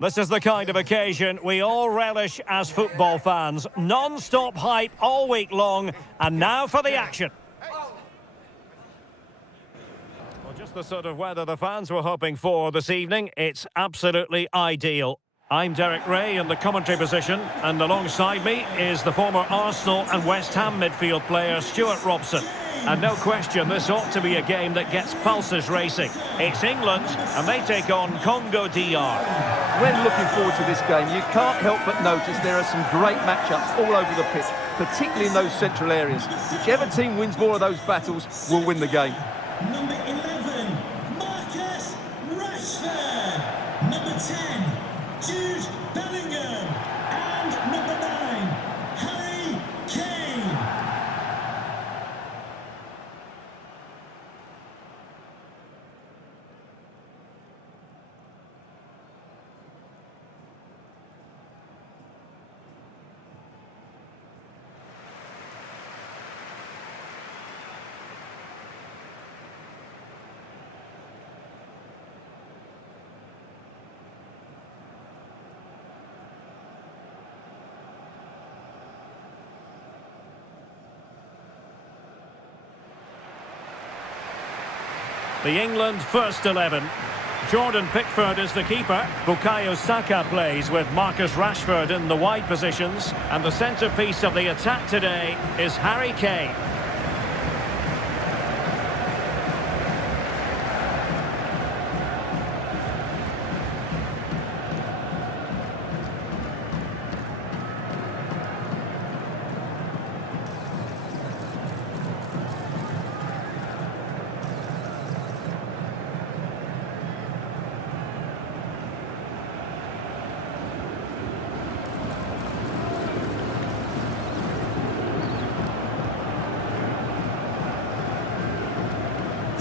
This is the kind of occasion we all relish as football fans. Non-stop hype all week long, and now for the action. Well, just the sort of weather the fans were hoping for this evening. It's absolutely ideal. I'm Derek Ray in the commentary position, and alongside me is the former Arsenal and West Ham midfield player Stuart Robson. And no question, this ought to be a game that gets pulses racing. It's England, and they take on Congo DR. When looking forward to this game, you can't help but notice there are some great matchups all over the pitch, particularly in those central areas. Whichever team wins more of those battles will win the game. Number 11, Marcus Rashford. Number 10, Jude Bellingham. And number 9, Harry Kane. The England first 11. Jordan Pickford is the keeper. Bukayo Saka plays with Marcus Rashford in the wide positions. And the centrepiece of the attack today is Harry Kane.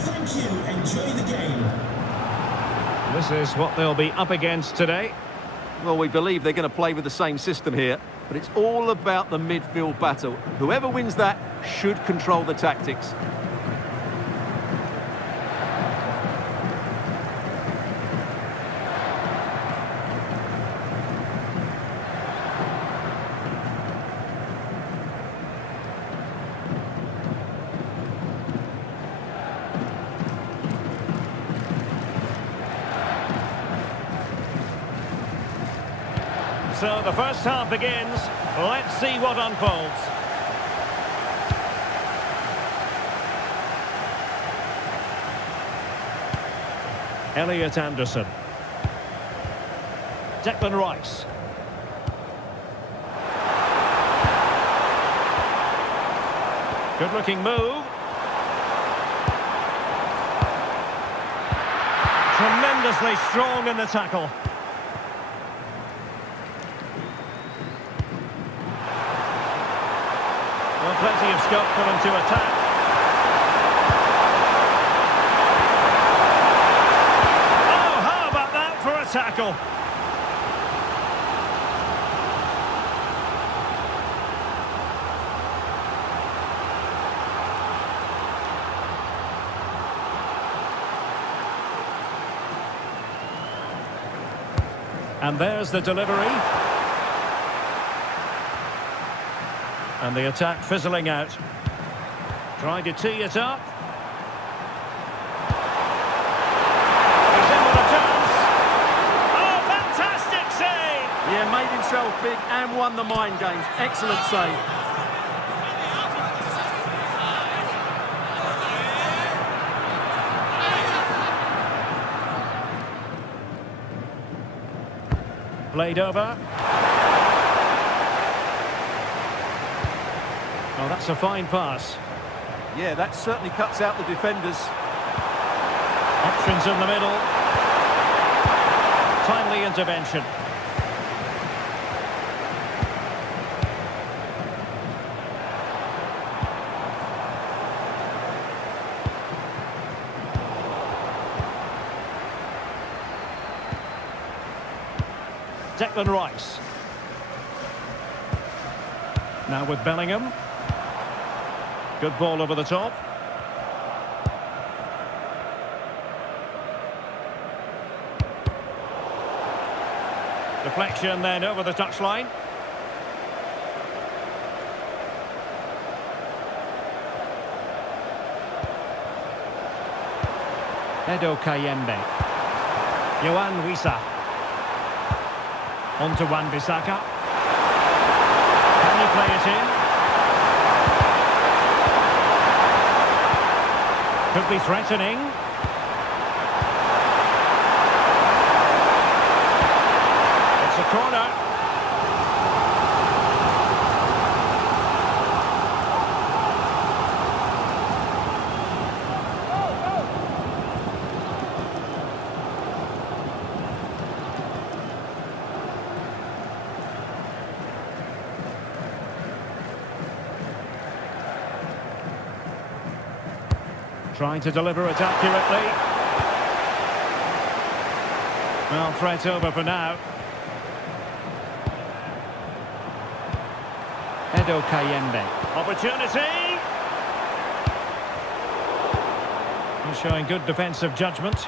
Thank you. Enjoy the game. This is what they'll be up against today. Well, we believe they're going to play with the same system here, but it's all about the midfield battle. Whoever wins that should control the tactics. So the first half begins. Let's see what unfolds. Elliot Anderson. Declan Rice. Good-looking move. Tremendously strong in the tackle. Well, plenty of scope for them to attack. Oh, how about that for a tackle? And there's the delivery. And the attack fizzling out. Trying to tee it up. He's in with a chance. Oh, fantastic save! Yeah, made himself big and won the mind games. Excellent save. Played over. Oh, that's a fine pass. Yeah, that certainly cuts out the defenders. Options in the middle. Timely intervention. Declan Rice. Now with Bellingham. Good ball over the top. Deflection then over the touchline. Kayembe. Wissa. On to Wan-Bissaka. Can he play it in? Could be threatening. It's a corner. Trying to deliver it accurately. Well, threat over for now. Kayembe. Opportunity! He's showing good defensive judgment.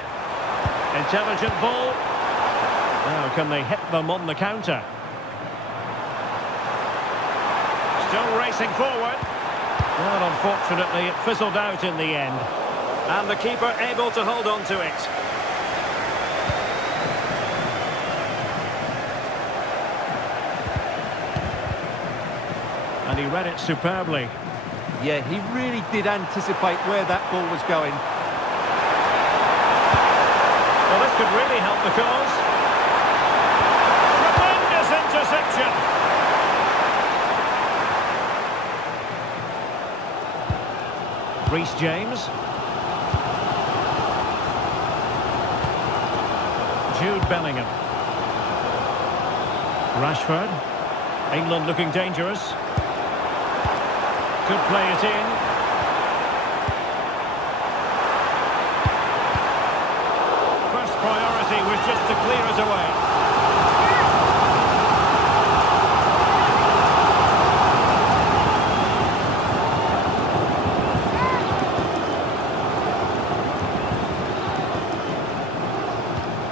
Intelligent ball. Now, can they hit them on the counter? Still racing forward. Well, unfortunately, it fizzled out in the end. And the keeper able to hold on to it. And he read it superbly. Yeah, he really did anticipate where that ball was going. Well, this could really help the cause. Tremendous interception. Reece James. Jude Bellingham. Rashford. England looking dangerous. Could play it in. First priority was just to clear it away.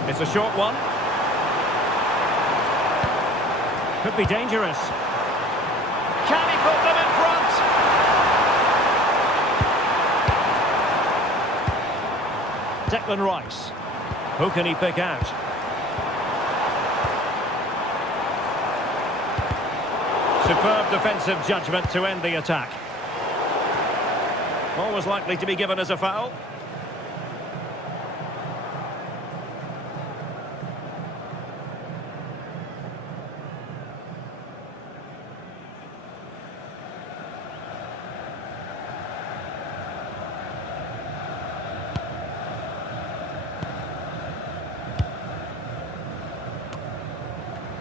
It's a short one. Could be dangerous. Can he put them in front? Declan Rice. Who can he pick out? Superb defensive judgment to end the attack. Always likely to be given as a foul.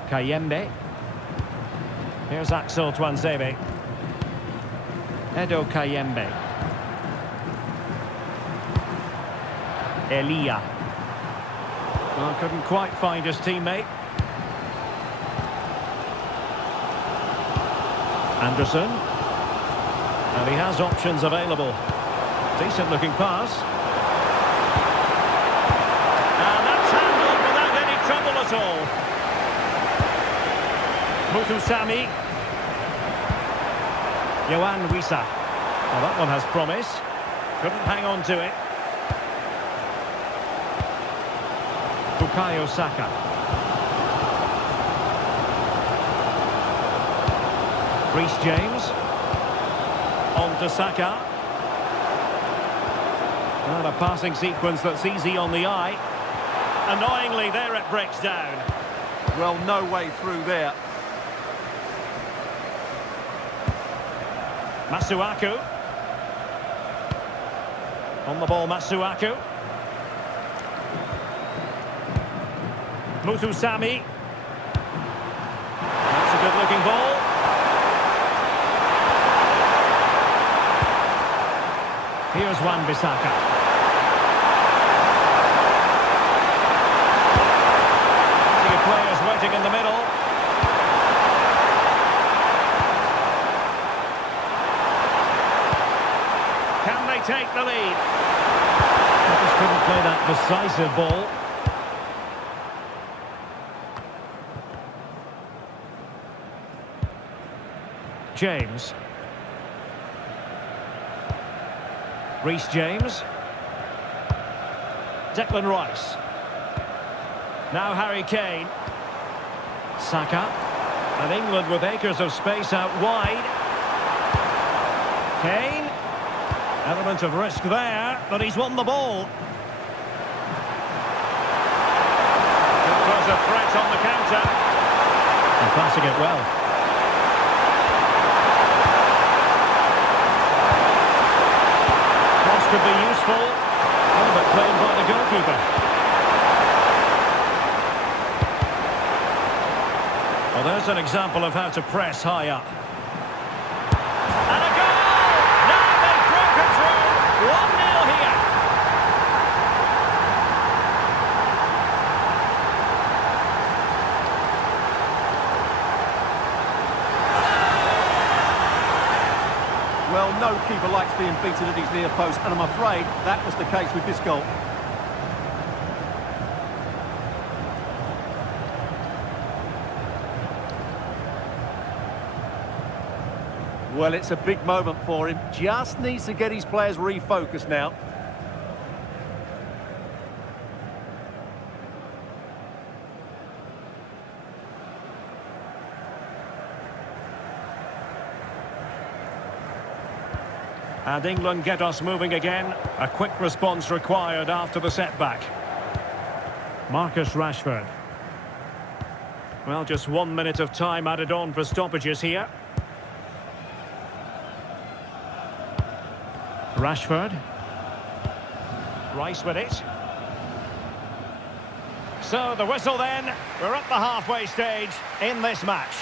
Kayembe. Here's Axel Tuanzebe. Kayembe. Elia. Well, couldn't quite find his teammate. Anderson. And he has options available. Decent looking pass. And that's handled without any trouble at all. Mutusami. Wissa. Well, that one has promise. Couldn't hang on to it. Saka. Reece James. On to Saka. Well, a passing sequence that's easy on the eye. Annoyingly, there it breaks down. Well, no way through there. Masuaku. On the ball, Masuaku. Mutusami. That's a good-looking ball. Here's Wan-Bissaka. Plenty of players waiting in the middle. Can they take the lead? They just couldn't play that decisive ball. James. Reece James. Declan Rice. Now Harry Kane. Saka. And England with acres of space out wide. Kane. Element of risk there, but he's won the ball. It was a threat on the counter. And passing it well. Cross could be useful. Oh, but played by the goalkeeper. Well, there's an example of how to press high up. And a goal! Now they've broken through. 1-0 here. Well, no keeper likes being beaten at his near post, and I'm afraid that was the case with this goal. Well, it's a big moment for him. Just needs to get his players refocused now. And England get us moving again. A quick response required after the setback. Marcus Rashford. Well, just 1 minute of time added on for stoppages here. Rashford. Rice with it. So the whistle then. We're at the halfway stage in this match.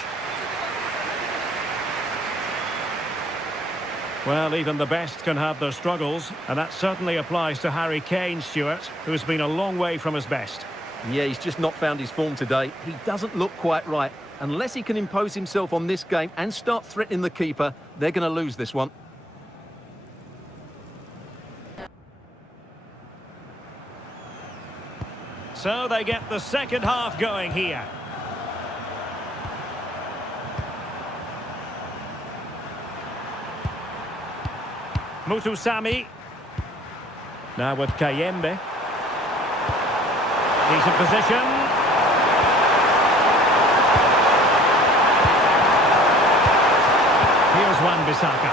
Well, even the best can have their struggles, and that certainly applies to Harry Kane, Stuart, who's been a long way from his best. Yeah, he's just not found his form today. He doesn't look quite right. Unless he can impose himself on this game and start threatening the keeper, they're going to lose this one. So they get the second half going here. Mutusami. Now with Kayembe. Decent position. Here's Wan-Bissaka.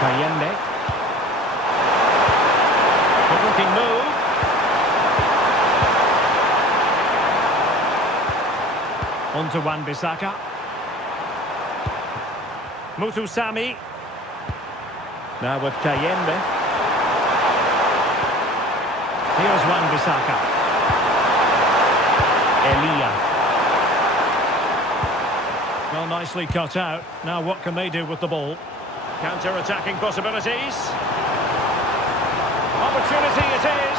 Kayembe. Good looking move. On to Wan-Bissaka. Mutusami. Now with Kayembe. Here's Wan-Bissaka. Elia. Well, nicely cut out. Now what can they do with the ball? Counter-attacking possibilities. Opportunity it is.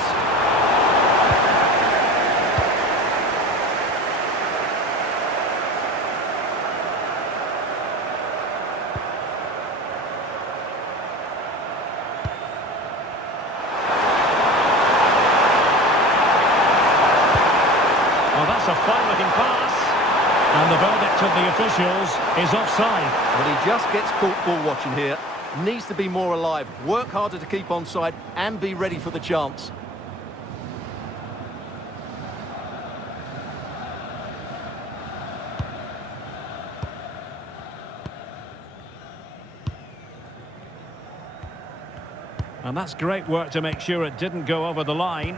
That's a fine-looking pass. And the verdict of the officials is offside. Well, he just gets caught ball watching here. Needs to be more alive, work harder to keep onside and be ready for the chance. And that's great work to make sure it didn't go over the line.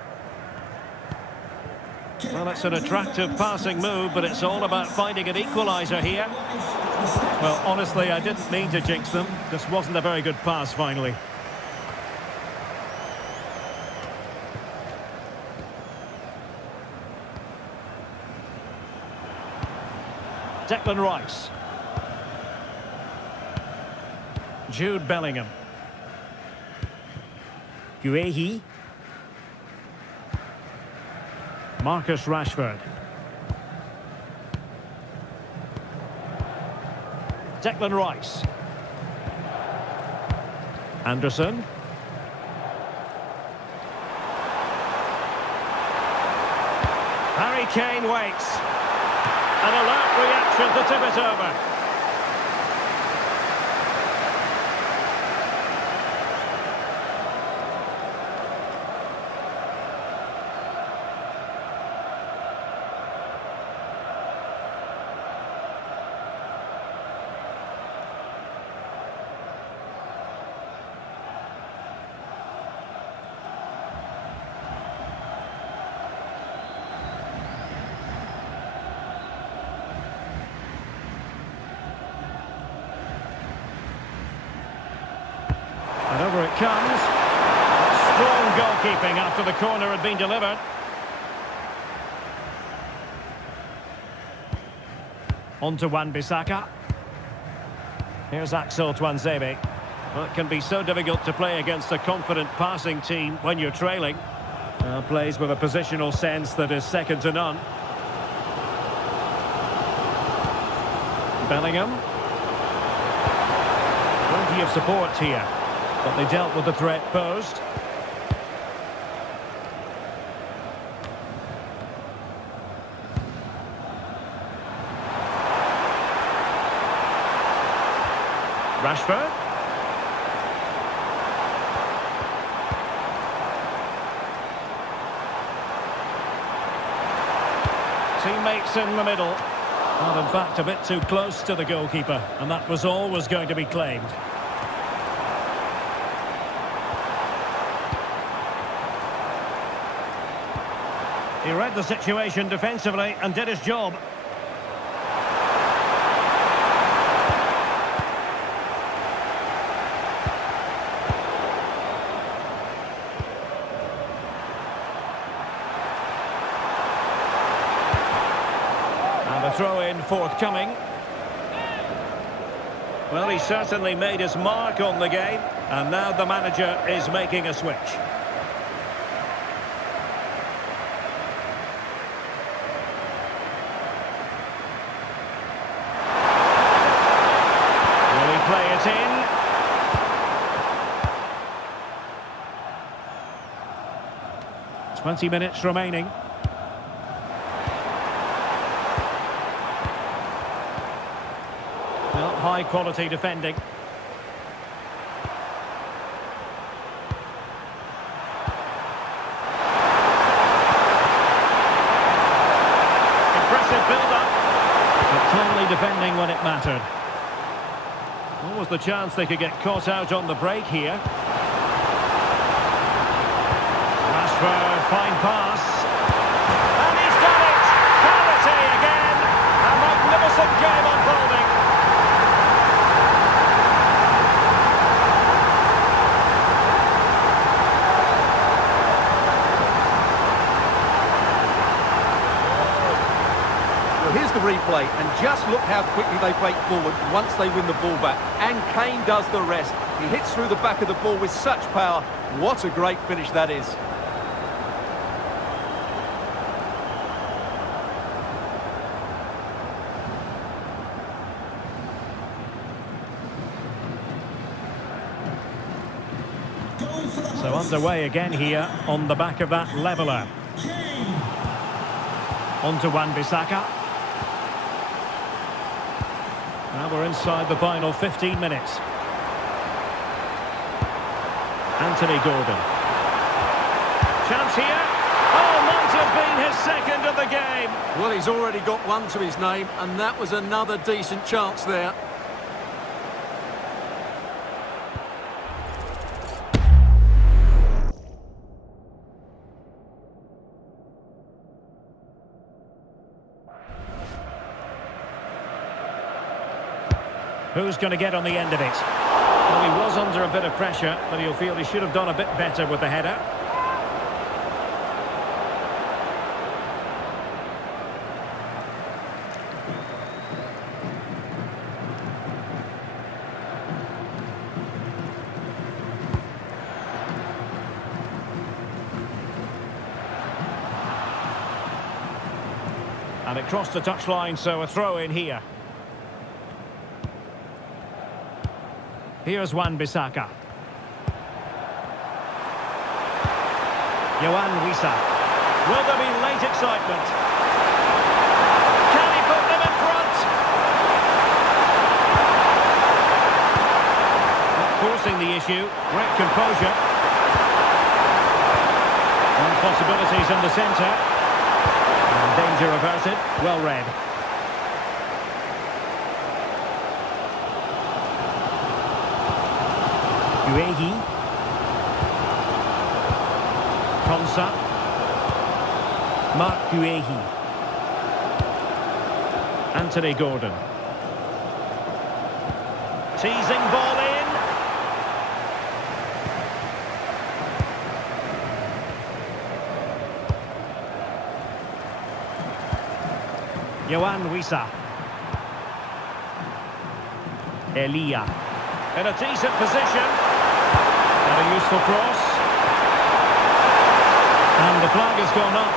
Well, it's an attractive passing move, but it's all about finding an equaliser here. Well, honestly, I didn't mean to jinx them. This wasn't a very good pass, finally. Declan Rice. Jude Bellingham. Guehi. Marcus Rashford. Declan Rice. Anderson. Harry Kane waits. An alert reaction to tip it over. escaping after the corner had been delivered. On to Wan-Bissaka. Here's Axel Tuanzebe. Well, it can be so difficult to play against a confident passing team when you're trailing. Plays with a positional sense that is second to none. Bellingham. Plenty of support here, but they dealt with the threat posed. Rashford. Teammates in the middle. Well, in fact, a bit too close to the goalkeeper, and that was always going to be claimed. He read the situation defensively and did his job. A throw-in forthcoming. Well, he certainly made his mark on the game, and now the manager is making a switch. Will he play it in? 20 minutes remaining. High quality defending. Impressive build-up, but cleanly defending when it mattered. What was the chance they could get caught out on the break here? Rashford, fine pass. And he's done it! Quality again! A magnificent game unfolding. Here's the replay, and just look how quickly they break forward once they win the ball back. And Kane does the rest. He hits through the back of the ball with such power. What a great finish that is. So underway again here on the back of that leveller. Kane. On to Wan-Bissaka. Now we're inside the final 15 minutes. Anthony Gordon. Chance here. Oh, might have been his second of the game. Well, he's already got one to his name, and that was another decent chance there. Who's going to get on the end of it? Well, he was under a bit of pressure, but he'll feel he should have done a bit better with the header. And it crossed the touchline, so a throw in here. Here's Wan-Bissaka. Wissa. Will there be late excitement? Can he put them in front? Not forcing the issue. Great composure. And possibilities in the centre. And danger averted. Well read. Guehi. Konsa. Mark Guehi. Anthony Gordon. Teasing ball in. Wissa. Elia. In a decent position. And a useful cross. And the flag has gone up.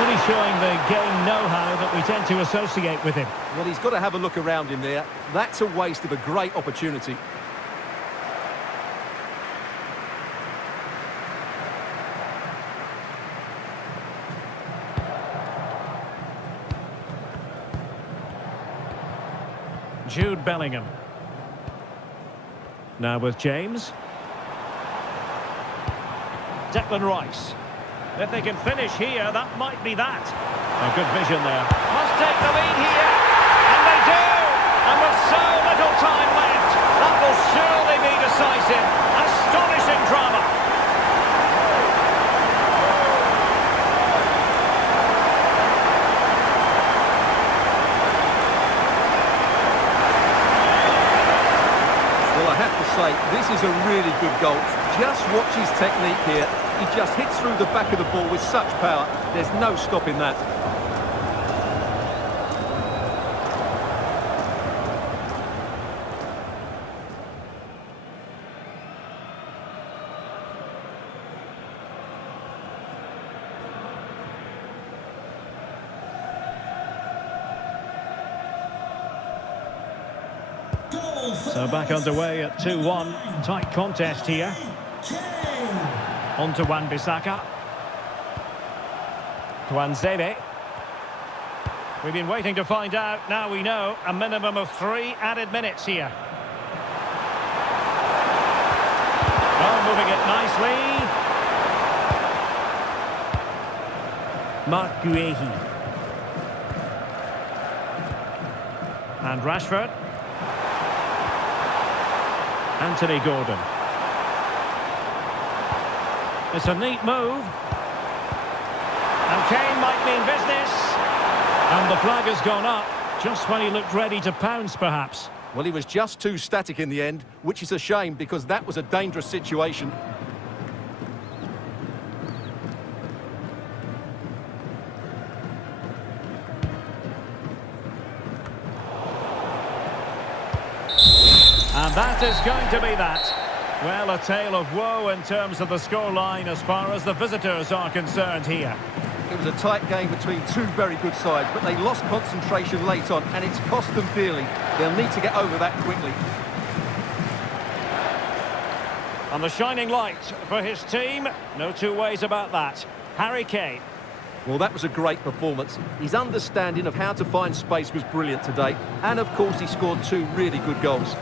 Really showing the game know-how that we tend to associate with him. Well, he's got to have a look around him there. That's a waste of a great opportunity. Jude Bellingham. Now with James. Declan Rice. If they can finish here, that might be that. A good vision there. Must take the lead here. And they do! And with so little time left, that will surely be decisive. Astonishing drama. Well, I have to say, this is a really good goal. Just watch his technique here. He just hits through the back of the ball with such power. There's no stopping that. So back underway at 2-1. Tight contest here. Kane. On to Wan-Bissaka. Tuanzebe. We've been waiting to find out. Now we know. A minimum of 3 added minutes here. Oh, moving it nicely. Mark Guehi. And Rashford. Anthony Gordon. It's a neat move. And Kane might mean business. And the flag has gone up, just when he looked ready to pounce, perhaps. Well, he was just too static in the end, which is a shame because that was a dangerous situation. And that is going to be that. Well, a tale of woe in terms of the scoreline as far as the visitors are concerned here. It was a tight game between two very good sides, but they lost concentration late on, and it's cost them dearly. They'll need to get over that quickly. And the shining light for his team, no two ways about that. Harry Kane. Well, that was a great performance. His understanding of how to find space was brilliant today, and of course he scored 2 really good goals.